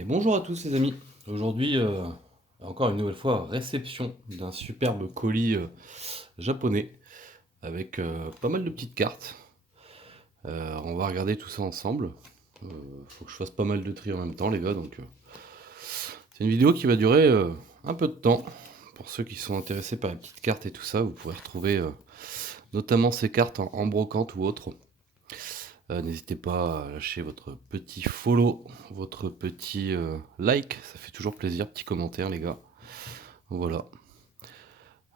Et bonjour à tous les amis. Aujourd'hui, encore une nouvelle fois, réception d'un superbe colis japonais avec pas mal de petites cartes. On va regarder tout ça ensemble. Faut que je fasse pas mal de tri en même temps les gars, donc c'est une vidéo qui va durer un peu de temps. Pour ceux qui sont intéressés par les petites cartes et tout ça, vous pourrez retrouver notamment ces cartes en brocante ou autre. N'hésitez pas à lâcher votre petit follow, votre petit like, ça fait toujours plaisir, petit commentaire les gars. Voilà.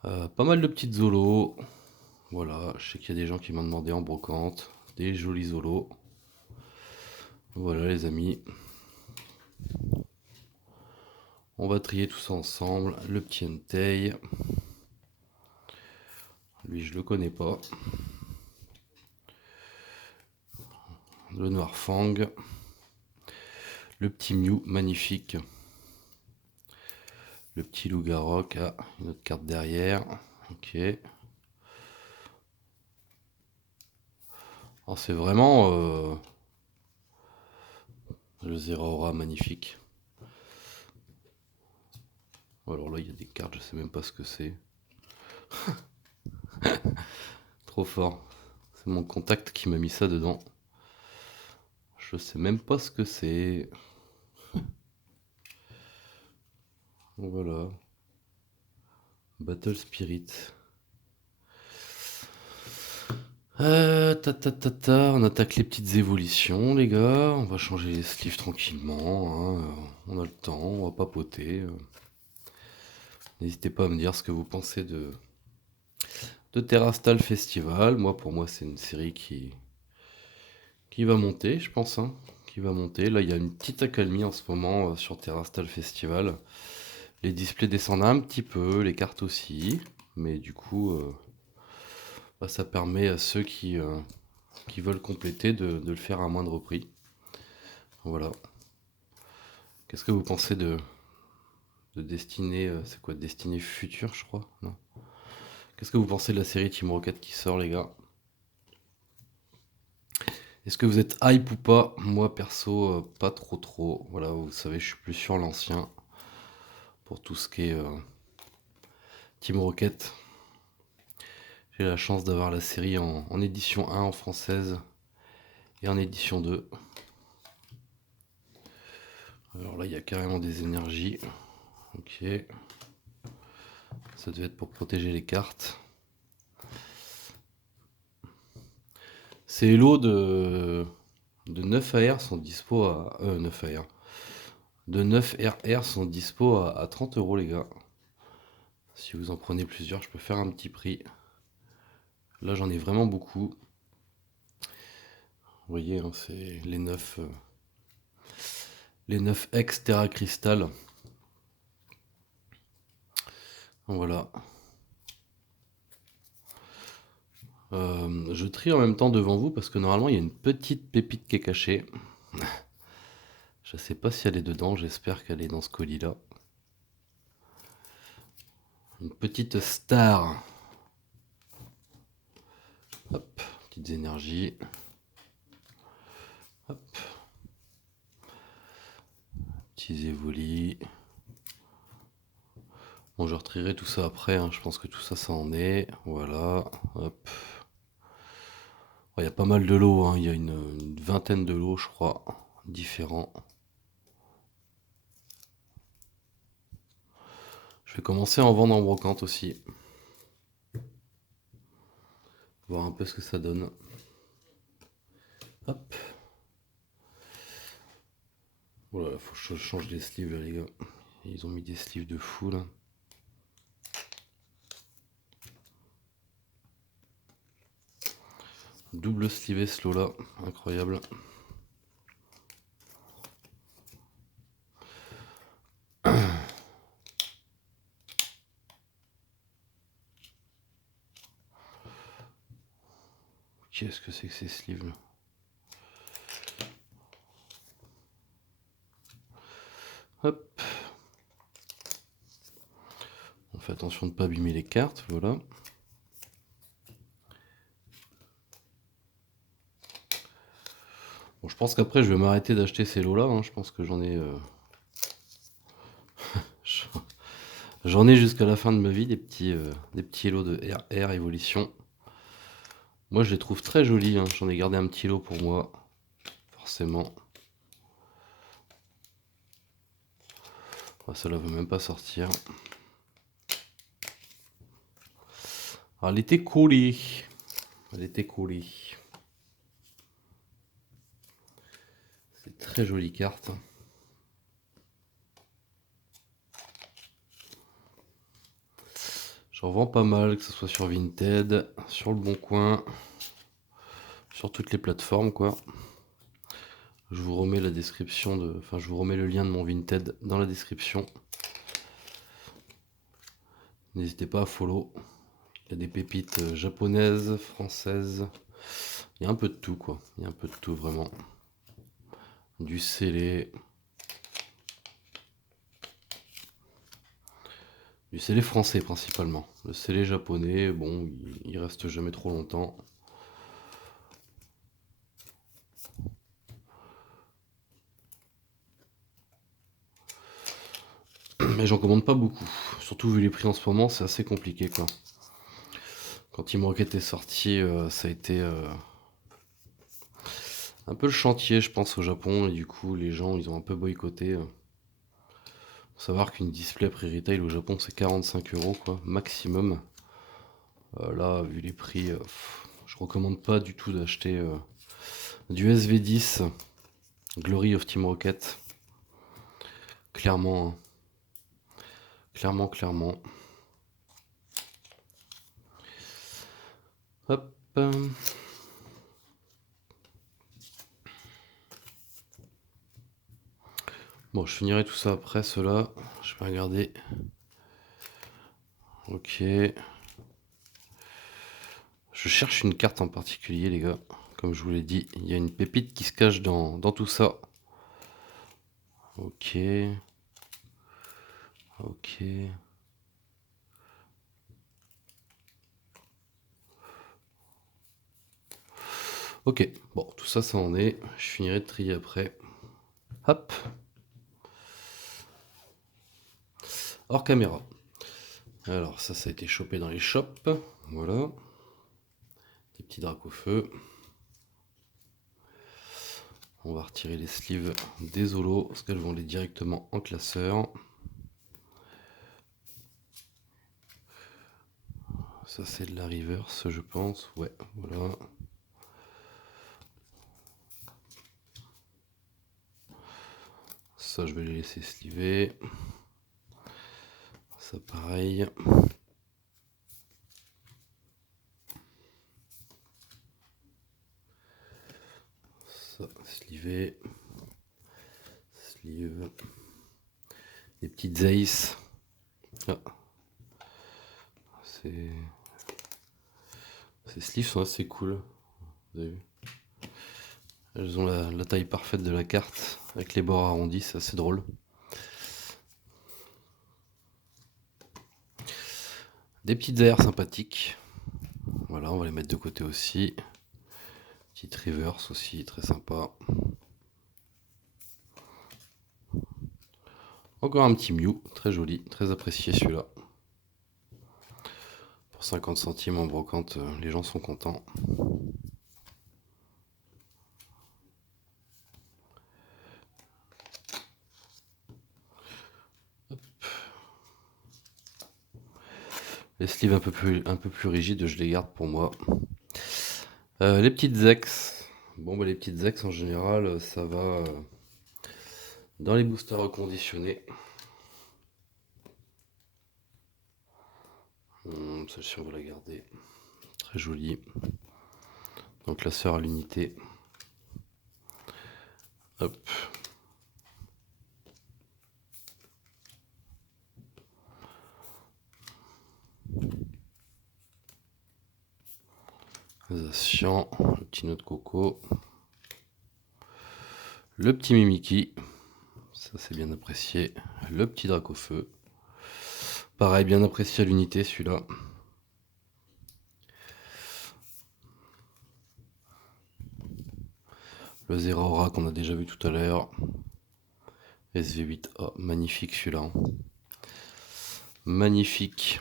Pas mal de petites zolos. Voilà, je sais qu'il y a des gens qui m'ont demandé en brocante. Des jolis zolos. Voilà les amis. On va trier tout ça ensemble. Le petit Entei. Lui je le connais pas. Le noir Fang. Le petit Mew, magnifique. Le petit Loup-Garok. Ah, une autre carte derrière. Ok. Alors c'est vraiment le Zeraora magnifique. Alors là il y a des cartes, je sais même pas ce que c'est. Trop fort. C'est mon contact qui m'a mis ça dedans. Je sais même pas ce que c'est. Voilà. Battle Spirit. On attaque les petites évolutions, les gars. On va changer les sleeves tranquillement, hein. On a le temps, on va papoter. N'hésitez pas à me dire ce que vous pensez de Terrastal Festival. Moi, pour moi, c'est une série qui va monter, je pense, hein. Qui va monter. Là, il y a une petite accalmie en ce moment sur Terrastal Festival. Les displays descendent un petit peu, les cartes aussi. Mais du coup, bah, ça permet à ceux qui veulent compléter de le faire à moindre prix. Voilà. Qu'est-ce que vous pensez de Destinée, c'est quoi, Destinée Future, je crois? Non. Qu'est-ce que vous pensez de la série Team Rocket qui sort, les gars? Est-ce que vous êtes hype ou pas? Moi, perso, pas trop trop. Voilà, vous savez, je suis plus sur l'ancien pour tout ce qui est Team Rocket. J'ai la chance d'avoir la série en édition 1 en française et en édition 2. Alors là, il y a carrément des énergies. Ok. Ça devait être pour protéger les cartes. Ces lots de 9 AR sont dispo à... 9 AR. De 9 RR sont dispo à 30 euros, les gars. Si vous en prenez plusieurs, je peux faire un petit prix. Là, j'en ai vraiment beaucoup. Vous voyez, hein, c'est les 9 ex Terra Crystal. Voilà. Je trie en même temps devant vous parce que normalement, il y a une petite pépite qui est cachée. Je sais pas si elle est dedans, j'espère qu'elle est dans ce colis-là. Une petite star. Hop, petites énergies. Hop. Petits évolis. Bon, je retrierai tout ça après, hein. Je pense que tout ça, ça en est. Voilà. Hop. Il y a pas mal de lots, hein. Il y a une vingtaine de lots, je crois, différents. Je vais commencer à en vendre en brocante aussi. Voir un peu ce que ça donne. Hop. Voilà, faut que je change les sleeves là, les gars. Ils ont mis des sleeves de fou là. Double sleeve slow là, incroyable. Qu'est-ce que c'est que ces sleeves là? Hop. On fait attention de ne pas abîmer les cartes, voilà. Bon, je pense qu'après je vais m'arrêter d'acheter ces lots là, hein. Je pense que j'en ai J'en ai jusqu'à la fin de ma vie des petits lots de Air Evolution. Moi, je les trouve très jolis, hein. J'en ai gardé un petit lot pour moi, forcément. Ah, celle-là veut même pas sortir. Alors, elle était collée. Elle était collée. C'est très jolie carte. J'en vends pas mal, que ce soit sur Vinted, sur le Bon Coin, sur toutes les plateformes, quoi. Je vous remets la description de, enfin, je vous remets le lien de mon Vinted dans la description. N'hésitez pas à follow. Il y a des pépites japonaises, françaises. Il y a un peu de tout, quoi. Il y a un peu de tout, vraiment. Du scellé. Du scellé français, principalement. Le scellé japonais, bon, il reste jamais trop longtemps. Mais j'en commande pas beaucoup. Surtout vu les prix en ce moment, c'est assez compliqué, quoi. Quand Team Rocket est sorti, ça a été un peu le chantier, je pense, au Japon. Et du coup, les gens, ils ont un peu boycotté. Faut savoir qu'une display prix retail au Japon, c'est 45 euros, quoi, maximum. Là, vu les prix, je recommande pas du tout d'acheter du SV10 Glory of Team Rocket. Clairement, hein. Clairement, clairement. Hop. Bon, je finirai tout ça après, cela. Je vais regarder. Ok. Je cherche une carte en particulier, les gars. Comme je vous l'ai dit, il y a une pépite qui se cache dans tout ça. Ok. Ok. Ok. Bon, tout ça, ça en est. Je finirai de trier après. Hop. Hors caméra. Alors, ça a été chopé dans les shops. Voilà. Des petits dracs au feu. On va retirer les sleeves des holos parce qu'elles vont aller directement en classeur. Ça, c'est de la reverse, je pense. Ouais, voilà. Ça, je vais les laisser sliver. Ça, pareil. Ça, sliver. Sleeve. Des petites aces. Ah. Ces sleeves sont assez cool. Vous avez vu? Elles ont la taille parfaite de la carte, avec les bords arrondis, c'est assez drôle. Des petites airs sympathiques. Voilà, on va les mettre de côté aussi. Petite reverse aussi, très sympa. Encore un petit Mew, très joli, très apprécié celui-là. Pour 50 centimes en brocante, les gens sont contents. Hop. Les sleeves un peu plus rigides, je les garde pour moi. Les petites ex. Bon, bah, les petites ex en général, ça va dans les boosters reconditionnés. Celle-ci, on va la garder. Très jolie. Donc, classeur à l'unité. Hop. Zacian, le petit noix de coco. Le petit Mimiki. Ça, c'est bien apprécié. Le petit drac au feu. Pareil, bien apprécié à l'unité, celui-là. Le Zeraora qu'on a déjà vu tout à l'heure. SV8A, magnifique celui-là. Magnifique.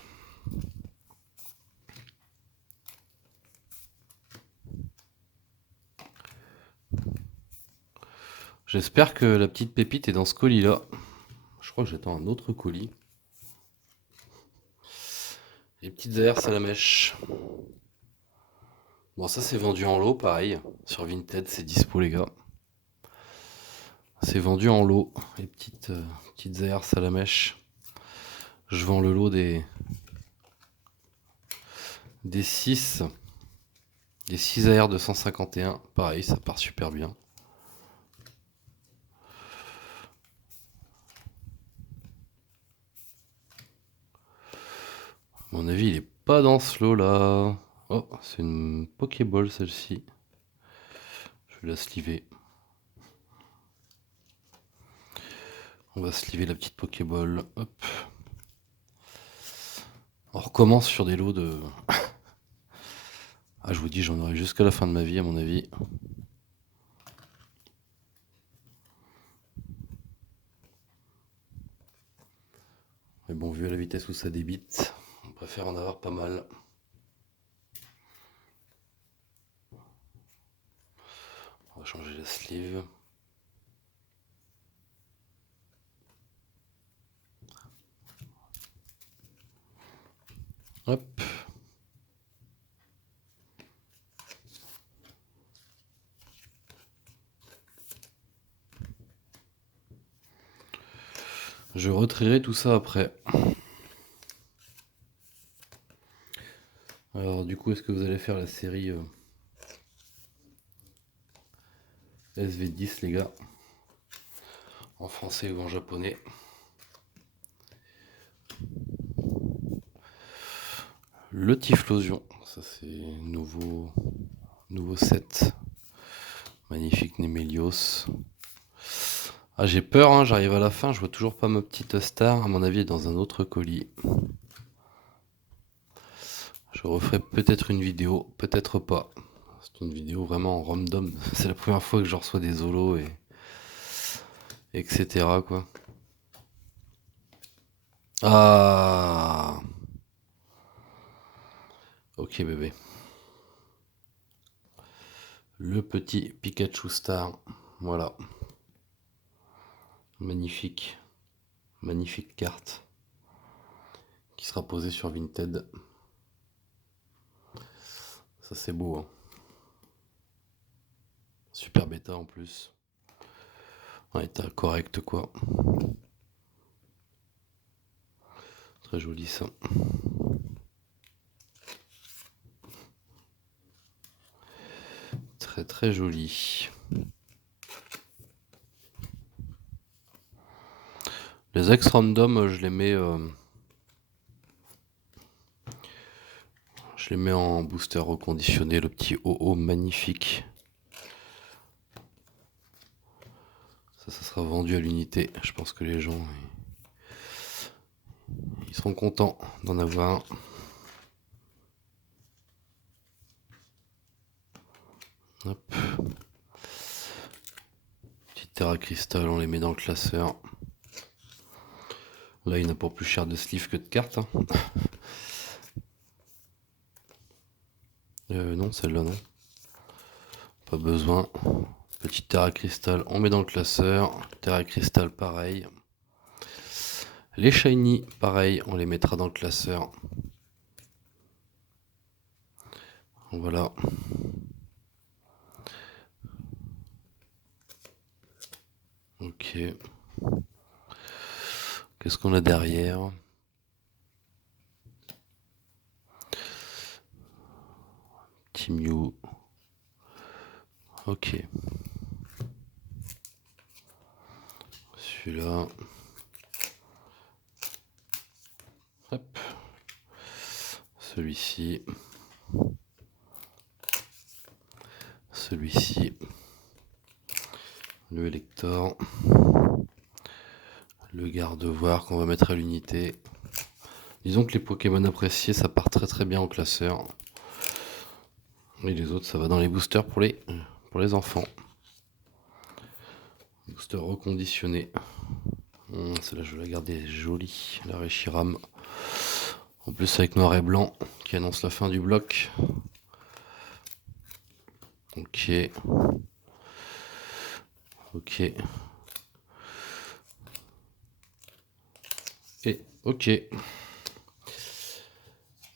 J'espère que la petite pépite est dans ce colis-là. Je crois que j'attends un autre colis. Les petites aères à la mèche. Bon, ça c'est vendu en lot, pareil. Sur Vinted, c'est dispo, les gars. C'est vendu en lot, les petites aères à la mèche. Je vends le lot des 6 AR 251. Pareil, ça part super bien. À mon avis, il est pas dans ce lot là. Oh, c'est une Pokéball celle-ci. Je vais la sliver. On va sliver la petite Pokéball. Hop. On recommence sur des lots de... Ah, je vous dis, j'en aurai jusqu'à la fin de ma vie, à mon avis. Mais bon, vu à la vitesse où ça débite, on préfère en avoir pas mal. On va changer la sleeve. Hop. Je retrierai tout ça après. Alors du coup, est-ce que vous allez faire la série SV10, les gars, en français ou en japonais? Le Typhlosion, ça c'est nouveau set. Magnifique Némélios. Ah, j'ai peur, hein, j'arrive à la fin, je vois toujours pas ma petite star. À mon avis, elle est dans un autre colis. Je referai peut-être une vidéo, peut-être pas. C'est une vidéo vraiment random. C'est la première fois que je reçois des holos et etc. quoi. Ah, ok bébé. Le petit Pikachu Star, voilà. Magnifique, magnifique carte qui sera posée sur Vinted. Ça c'est beau, hein. Super bêta en plus. Un état correct quoi. Très joli ça. Très très joli. Les ex random, je les mets en booster reconditionné, le petit OO magnifique. Ça sera vendu à l'unité. Je pense que les gens ils seront contents d'en avoir un. Hop. Petite terre à cristal, on les met dans le classeur. Là, il n'y en a pas plus cher de sleeve que de cartes. Hein. Non, celle-là, non. Pas besoin. Petite terre à cristal, on met dans le classeur. Terre à cristal, pareil. Les shiny, pareil, on les mettra dans le classeur. Voilà. Ok. Qu'est-ce qu'on a derrière? Petit Mew. Ok. Celui-là. Hop. Celui-ci. Celui-ci. Le Elector. Le garde-voir qu'on va mettre à l'unité. Disons que les Pokémon appréciés, ça part très très bien en classeur. Et les autres, ça va dans les boosters pour les enfants. Booster reconditionné. Celle-là, je vais la garder jolie, la Reshiram. En plus, avec noir et blanc, qui annonce la fin du bloc. Ok. Ok. Et ok.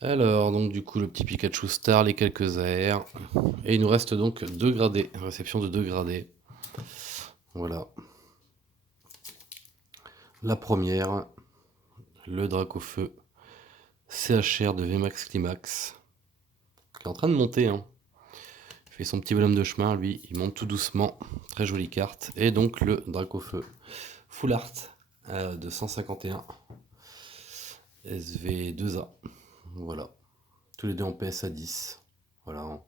Alors, donc du coup, le petit Pikachu Star, les quelques AR. Et il nous reste donc 2 gradés. Réception de 2 gradés. Voilà. La première, le Dracofeu CHR de VMAX Climax. Qui est en train de monter, hein. Il fait son petit bonhomme de chemin, lui. Il monte tout doucement. Très jolie carte. Et donc le Dracofeu Full Art de 151 SV2A. Voilà. Tous les deux en PSA 10. Voilà.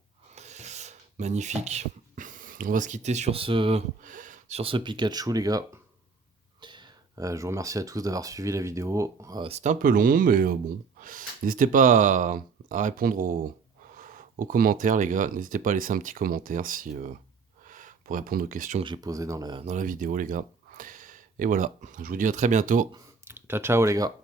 Magnifique. On va se quitter sur ce Pikachu, les gars. Je vous remercie à tous d'avoir suivi la vidéo. C'était un peu long, mais bon. N'hésitez pas à répondre aux commentaires, les gars. N'hésitez pas à laisser un petit commentaire si, pour répondre aux questions que j'ai posées dans la vidéo, les gars. Et voilà. Je vous dis à très bientôt. Ciao, ciao, les gars.